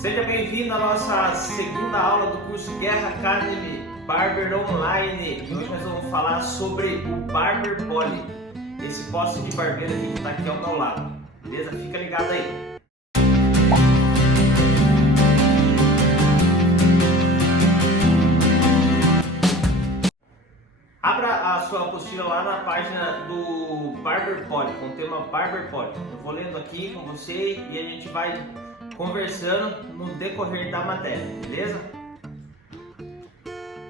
Seja bem-vindo à nossa segunda aula do curso Guerra Academy Barber Online. E hoje nós vamos falar sobre o Barber Poly, esse poste de barbeiro que está aqui ao meu lado. Beleza? Fica ligado aí. Abra a sua apostila lá na página do Barber Poly, com o tema Barber Poly. Eu vou lendo aqui com você e a gente vai conversando no decorrer da matéria, beleza?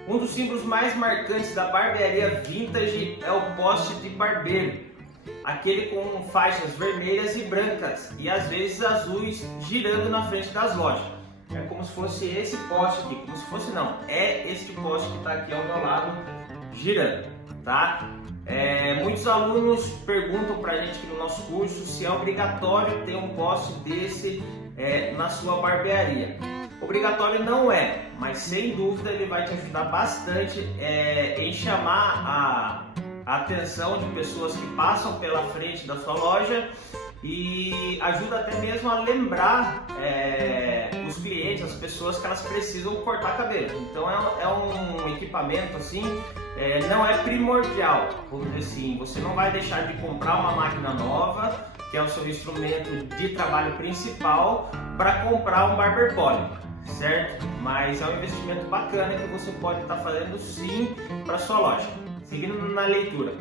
Um dos símbolos mais marcantes da barbearia vintage é o poste de barbeiro, aquele com faixas vermelhas e brancas e às vezes azuis girando na frente das lojas. É como se fosse esse poste aqui, como se fosse não, é este poste que está aqui ao meu lado girando, tá? Muitos alunos perguntam pra gente aqui no nosso curso se é obrigatório ter um poste desse na sua barbearia. Obrigatório não é, mas sem dúvida ele vai te ajudar bastante em chamar a atenção de pessoas que passam pela frente da sua loja e ajuda até mesmo a lembrar os clientes, as pessoas que elas precisam cortar cabelo. Então é um equipamento assim, não é primordial, vamos dizer assim, você não vai deixar de comprar uma máquina nova, que é o seu instrumento de trabalho principal, para comprar um Barber Poly, certo? Mas é um investimento bacana que você pode estar fazendo sim para sua loja. Seguindo na leitura.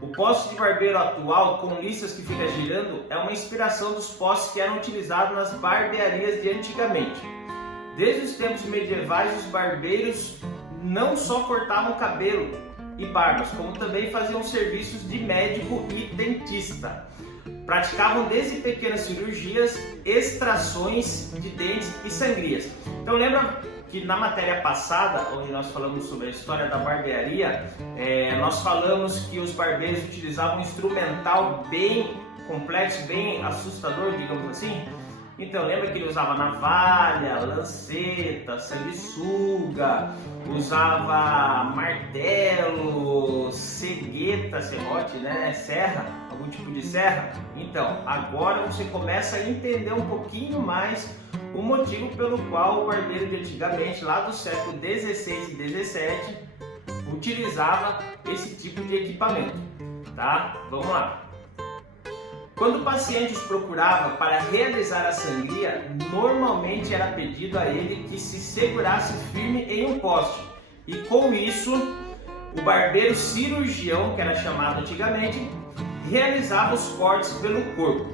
O poste de barbeiro atual, com listas que fica girando, é uma inspiração dos postes que eram utilizados nas barbearias de antigamente. Desde os tempos medievais, os barbeiros não só cortavam cabelo e barbas, como também faziam serviços de médico e dentista. Praticavam desde pequenas cirurgias, extrações de dentes e sangrias. Então lembra que na matéria passada, onde nós falamos sobre a história da barbearia, nós falamos que os barbeiros utilizavam um instrumental bem complexo, bem assustador, digamos assim? Então, lembra que ele usava navalha, lanceta, sanguessuga, usava martelo, cegueta, serrote, né? Serra, algum tipo de serra? Então, agora você começa a entender um pouquinho mais o motivo pelo qual o barbeiro de antigamente, lá do século 16 e 17, utilizava esse tipo de equipamento, tá? Vamos lá. Quando o paciente os procurava para realizar a sangria, normalmente era pedido a ele que se segurasse firme em um poste. E com isso, o barbeiro cirurgião, que era chamado antigamente, realizava os cortes pelo corpo.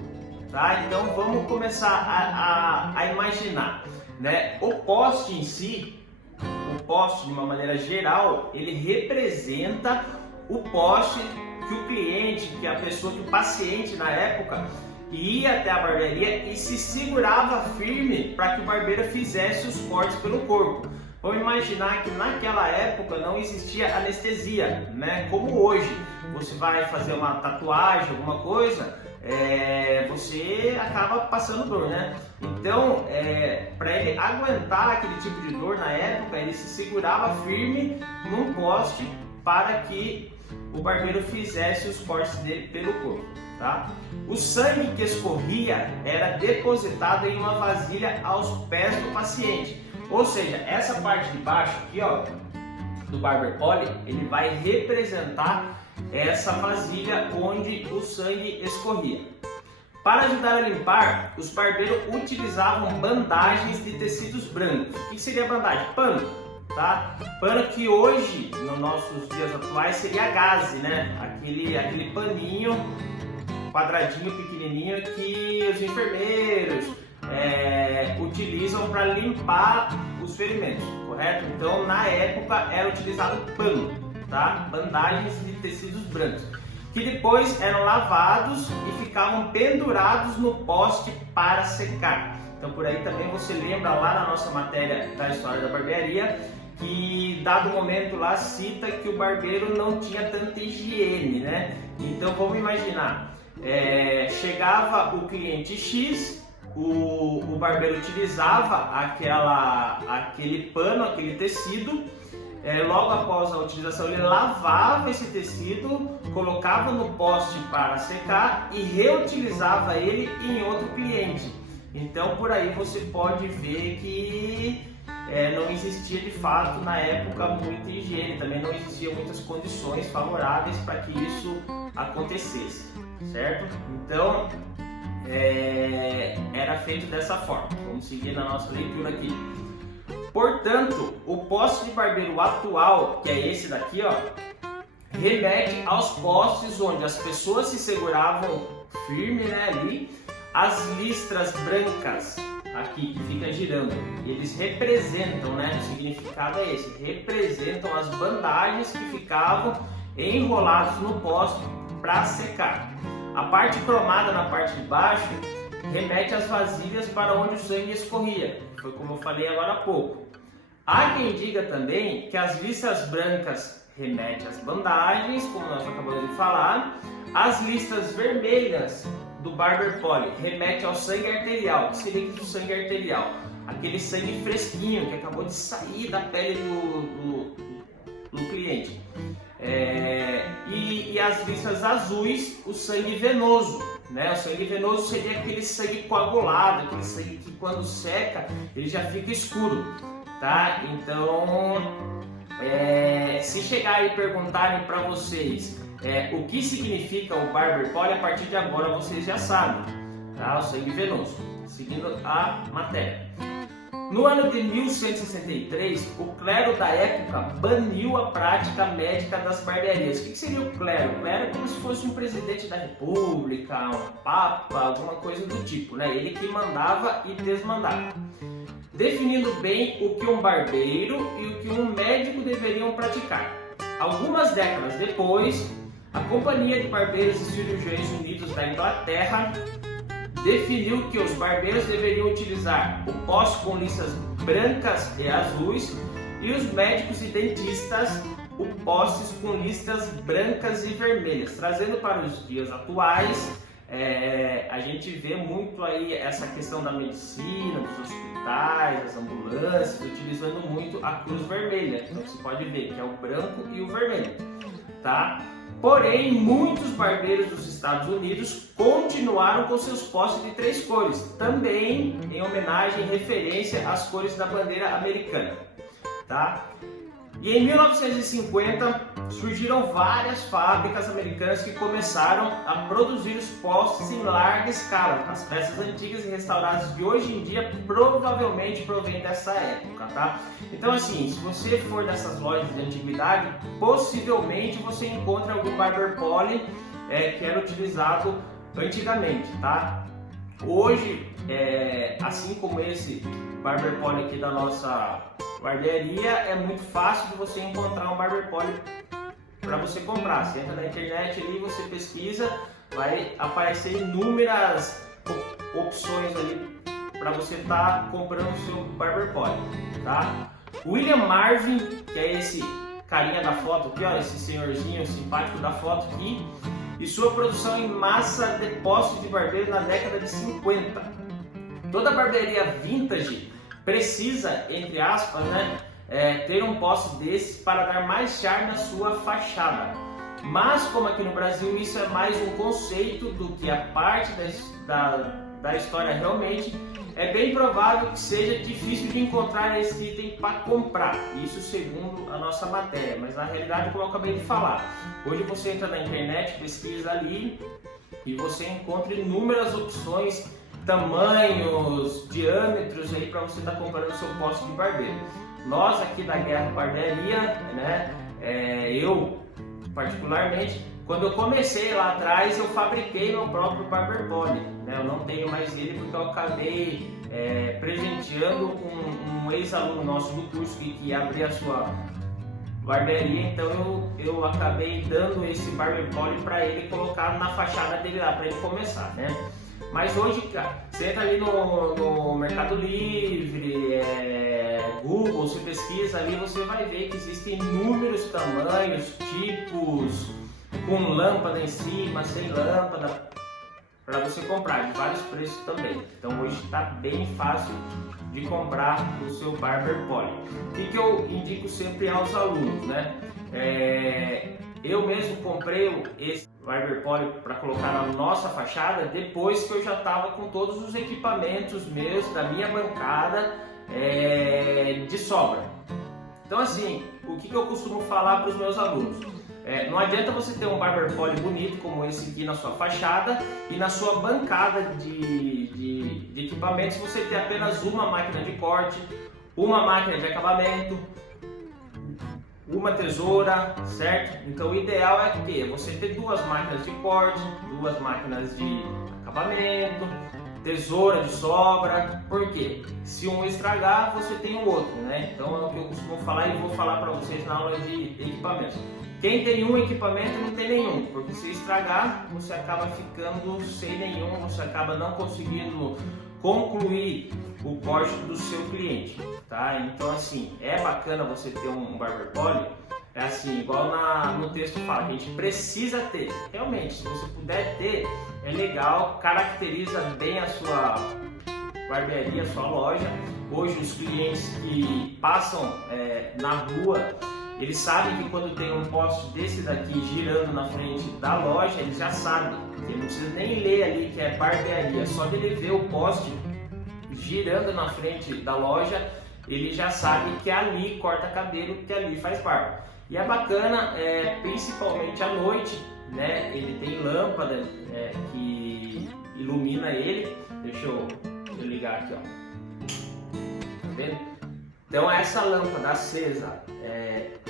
Tá? Então vamos começar a imaginar, né? O poste em si, o poste de uma maneira geral, ele representa o poste que o cliente, que a pessoa, que o paciente na época ia até a barbearia e se segurava firme para que o barbeiro fizesse os cortes pelo corpo. Vamos imaginar que naquela época não existia anestesia, né? Como hoje, você vai fazer uma tatuagem, alguma coisa, você acaba passando dor, né? Então, para ele aguentar aquele tipo de dor na época, ele se segurava firme num poste para que o barbeiro fizesse os cortes dele pelo corpo, tá? O sangue que escorria era depositado em uma vasilha aos pés do paciente. Ou seja, essa parte de baixo aqui, ó, do Barber Poly, ele vai representar essa vasilha onde o sangue escorria. Para ajudar a limpar, os barbeiros utilizavam bandagens de tecidos brancos. O que seria bandagem? Pano. Tá? Pano que hoje, nos nossos dias atuais, seria gaze, né? Aquele paninho quadradinho, pequenininho que os enfermeiros utilizam para limpar os ferimentos, correto? Então, na época, era utilizado pano, tá? Bandagens de tecidos brancos, que depois eram lavados e ficavam pendurados no poste para secar. Então, por aí também você lembra lá na nossa matéria da história da barbearia, que dado momento lá cita que o barbeiro não tinha tanta higiene, né? Então vamos imaginar, chegava o cliente X, o barbeiro utilizava aquele pano, aquele tecido, logo após a utilização ele lavava esse tecido, colocava no poste para secar e reutilizava ele em outro cliente. Então por aí você pode ver que não existia de fato na época muita higiene, também não existiam muitas condições favoráveis para que isso acontecesse, certo? Então era feito dessa forma. Vamos seguir na nossa leitura aqui. Portanto, o poste de barbeiro atual, que é esse daqui, ó, remete aos postes onde as pessoas se seguravam firme, né, ali, as listras brancas aqui que fica girando. Eles representam, né, o significado é esse, representam as bandagens que ficavam enrolados no poste para secar. A parte cromada na parte de baixo remete às vasilhas para onde o sangue escorria, foi como eu falei agora há pouco. Há quem diga também que as listras brancas remetem às bandagens, como nós acabamos de falar. As listras vermelhas do Barber Pole remetem ao sangue arterial. O que seria o sangue arterial? Aquele sangue fresquinho que acabou de sair da pele do cliente. E as listras azuis, o sangue venoso, né? O sangue venoso seria aquele sangue coagulado, aquele sangue que quando seca ele já fica escuro, tá? Então, se chegar e perguntarem para vocês o que significa o Barber Pole, a partir de agora vocês já sabem, tá? O sangue venoso. Seguindo a matéria. No ano de 1163, o clero da época baniu a prática médica das barbearias. O que seria o clero? O clero é como se fosse um presidente da república, um papa, alguma coisa do tipo, né? Ele que mandava e desmandava, definindo bem o que um barbeiro e o que um médico deveriam praticar. Algumas décadas depois, a Companhia de Barbeiros e Cirurgiões Unidos da Inglaterra definiu que os barbeiros deveriam utilizar o poste com listras brancas e azuis e os médicos e dentistas o postes com listras brancas e vermelhas. Trazendo para os dias atuais, a gente vê muito aí essa questão da medicina, dos hospitais, das ambulâncias, utilizando muito a cruz vermelha. Então você pode ver que é o branco e o vermelho, tá? Porém, muitos barbeiros dos Estados Unidos continuaram com seus postes de 3 cores, também em homenagem e referência às cores da bandeira americana, tá? E em 1950 surgiram várias fábricas americanas que começaram a produzir os postes em larga escala. As peças antigas e restauradas de hoje em dia provavelmente provêm dessa época, tá? Então assim, se você for dessas lojas de antiguidade, possivelmente você encontra algum Barber Pole que era utilizado antigamente, tá? Hoje, assim como esse Barber Pole aqui da nossa barbearia, é muito fácil de você encontrar um Barber Pole para você comprar. Você entra na internet ali, você pesquisa, vai aparecer inúmeras opções ali para você estar comprando o seu Barber Pole, tá? William Marvin, que é esse carinha da foto aqui, ó, esse senhorzinho simpático da foto aqui, e sua produção em massa de postes de barbeiro na década de 50. Toda barbearia vintage precisa, entre aspas, né, ter um poste desses para dar mais charme à sua fachada. Mas como aqui no Brasil isso é mais um conceito do que a parte da história realmente, é bem provável que seja difícil de encontrar esse item para comprar, isso segundo a nossa matéria, mas na realidade, como eu acabei de falar, hoje você entra na internet, pesquisa ali e você encontra inúmeras opções, tamanhos, diâmetros aí para você estar comprando o seu poste de barbeiro. Nós aqui da Guerra Barbearia, né, eu particularmente, quando eu comecei lá atrás, eu fabriquei meu próprio Barber Pole, né? Eu não tenho mais ele porque eu acabei presenteando um ex-aluno nosso do curso que abria a sua barbearia, então eu acabei dando esse Barber Pole para ele colocar na fachada dele lá, para ele começar, né? Mas hoje, cara, você entra ali no Mercado Livre, Google, você pesquisa ali, você vai ver que existem inúmeros tamanhos, tipos, com lâmpada em cima, sem lâmpada, para você comprar, de vários preços também. Então hoje está bem fácil de comprar o seu Barber Pole. O que eu indico sempre aos alunos, né? Eu mesmo comprei esse Barber Poly para colocar na nossa fachada depois que eu já estava com todos os equipamentos meus da minha bancada de sobra. Então assim, o que eu costumo falar para os meus alunos? Não adianta você ter um Barber Poly bonito como esse aqui na sua fachada e na sua bancada de equipamentos você ter apenas uma máquina de corte, uma máquina de acabamento, uma tesoura, certo? Então o ideal é que você ter duas máquinas de corte, duas máquinas de acabamento, tesoura de sobra. Por quê? Se um estragar, você tem o outro, né? Então é o que eu costumo falar e vou falar para vocês na aula de equipamentos. Quem tem um equipamento não tem nenhum, porque se estragar, você acaba ficando sem nenhum, você acaba não conseguindo concluir o corte do seu cliente, tá? Então assim, é bacana você ter um Barber Poly, é assim, igual no texto fala, a gente precisa ter, realmente, se você puder ter, é legal, caracteriza bem a sua barbearia, a sua loja. Hoje os clientes que passam na rua, eles sabem que quando tem um poste desse daqui girando na frente da loja, eles já sabem, ele não precisa nem ler ali que é barbearia, só dele ver o poste girando na frente da loja, ele já sabe que ali corta cabelo, que ali faz barba. E é bacana, principalmente à noite, né? Ele tem lâmpada que ilumina ele. Deixa eu ligar aqui, ó. Tá vendo? Então essa lâmpada acesa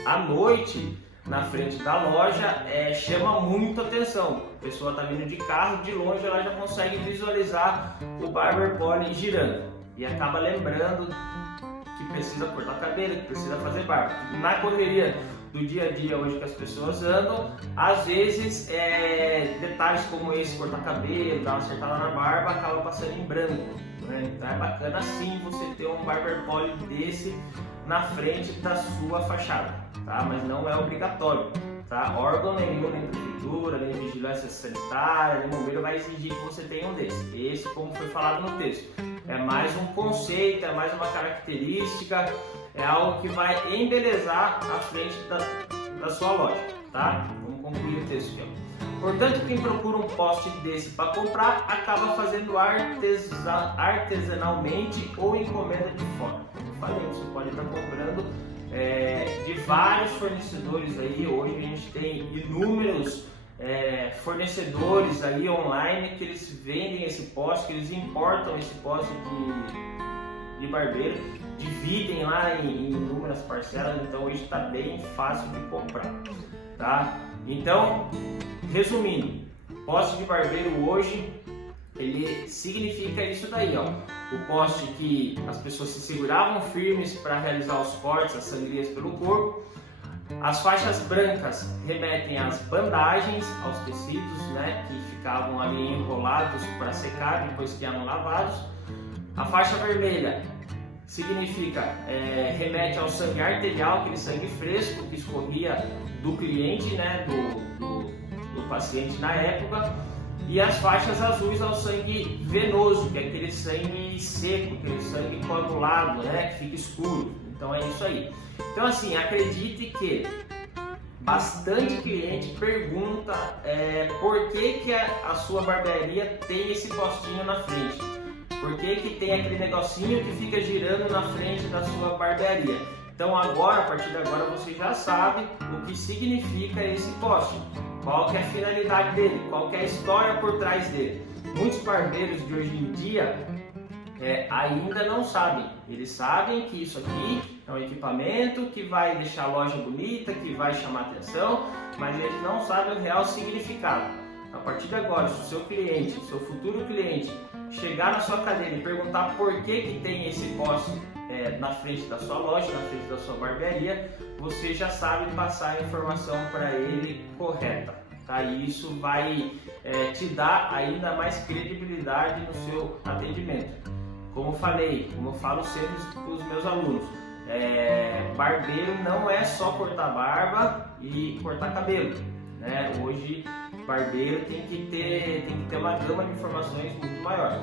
à noite na frente da loja chama muito atenção. A pessoa está vindo de carro, de longe ela já consegue visualizar o Barber Poly girando e acaba lembrando que precisa cortar cabelo, que precisa fazer barba. Na correria do dia a dia hoje que as pessoas andam, às vezes detalhes como esse, cortar cabelo, dar uma acertada na barba, acaba passando em branco, né? Então é bacana sim você ter um Barber Poly desse na frente da sua fachada, tá? Mas não é obrigatório, tá? Órgão nenhum, nem prefeitura, nem vigilância sanitária, nem bombeiro vai exigir que você tenha um desse. Esse, como foi falado no texto, é mais um conceito, é mais uma característica, é algo que vai embelezar a frente da sua loja, tá? Vamos concluir o texto aqui, ó. Portanto, quem procura um poste desse para comprar, acaba fazendo artesanalmente ou encomenda de fora. Como eu falei, você pode estar comprando de vários fornecedores aí. Hoje a gente tem inúmeros fornecedores aí online que eles vendem esse poste, que eles importam esse poste de barbeiro, dividem lá em inúmeras parcelas, então hoje está bem fácil de comprar, tá? Então, resumindo, poste de barbeiro hoje, ele significa isso daí, ó. O poste que as pessoas se seguravam firmes para realizar os cortes, as sangrias pelo corpo. As faixas brancas remetem às bandagens, aos tecidos, né, que ficavam ali enrolados para secar depois que eram lavados. A faixa vermelha significa, remete ao sangue arterial, aquele sangue fresco que escorria do cliente, né, do paciente na época. E as faixas azuis ao sangue venoso, que é aquele sangue seco, aquele sangue coagulado, né, que fica escuro. Então é isso aí. Então assim, acredite que bastante cliente pergunta por que a sua barbearia tem esse postinho na frente. Por que tem aquele negocinho que fica girando na frente da sua barbearia? Então agora, a partir de agora, você já sabe o que significa esse poste. Qual que é a finalidade dele, qual que é a história por trás dele. Muitos barbeiros de hoje em dia ainda não sabem. Eles sabem que isso aqui é um equipamento que vai deixar a loja bonita, que vai chamar atenção, mas eles não sabem o real significado. A partir de agora, se o seu cliente, seu futuro cliente, chegar na sua cadeira e perguntar por que tem esse poste na frente da sua loja, na frente da sua barbearia, você já sabe passar a informação para ele correta, tá? E isso vai te dar ainda mais credibilidade no seu atendimento. Como eu falo sempre para os meus alunos, barbeiro não é só cortar barba e cortar cabelo, né? Hoje barbeiro tem que ter uma gama de informações muito maior.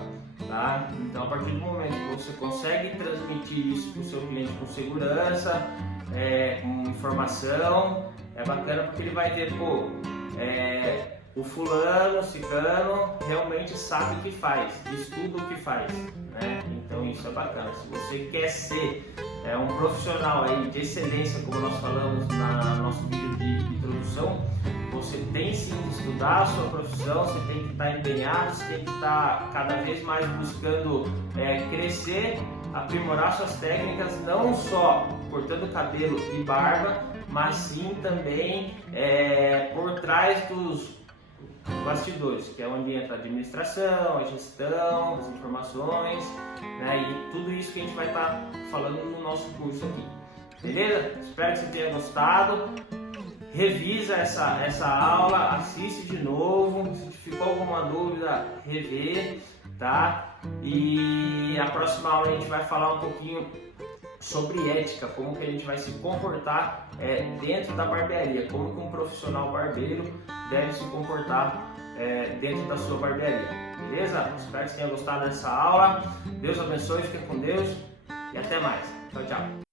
tá? Então, a partir do momento que você consegue transmitir isso para o seu cliente com segurança, com informação, é bacana porque ele vai ver, pô, o fulano, o ciclano realmente sabe o que faz, estuda o que faz, né? Então isso é bacana. Se você quer ser um profissional aí de excelência, como nós falamos no nosso vídeo de introdução, você tem sim que estudar a sua profissão, você tem que estar empenhado, você tem que estar cada vez mais buscando crescer, aprimorar suas técnicas, não só cortando cabelo e barba, mas sim também por trás dos bastidores, que é onde entra a administração, a gestão, as informações, né? E tudo isso que a gente vai estar falando no nosso curso aqui. Beleza? Espero que você tenha gostado. Revisa essa aula, assiste de novo. Se ficou alguma dúvida, rever, tá? E a próxima aula a gente vai falar um pouquinho sobre ética, como que a gente vai se comportar dentro da barbearia, como que um profissional barbeiro deve se comportar dentro da sua barbearia, beleza? Espero que você tenha gostado dessa aula. Deus abençoe, fique com Deus e até mais. Tchau, tchau.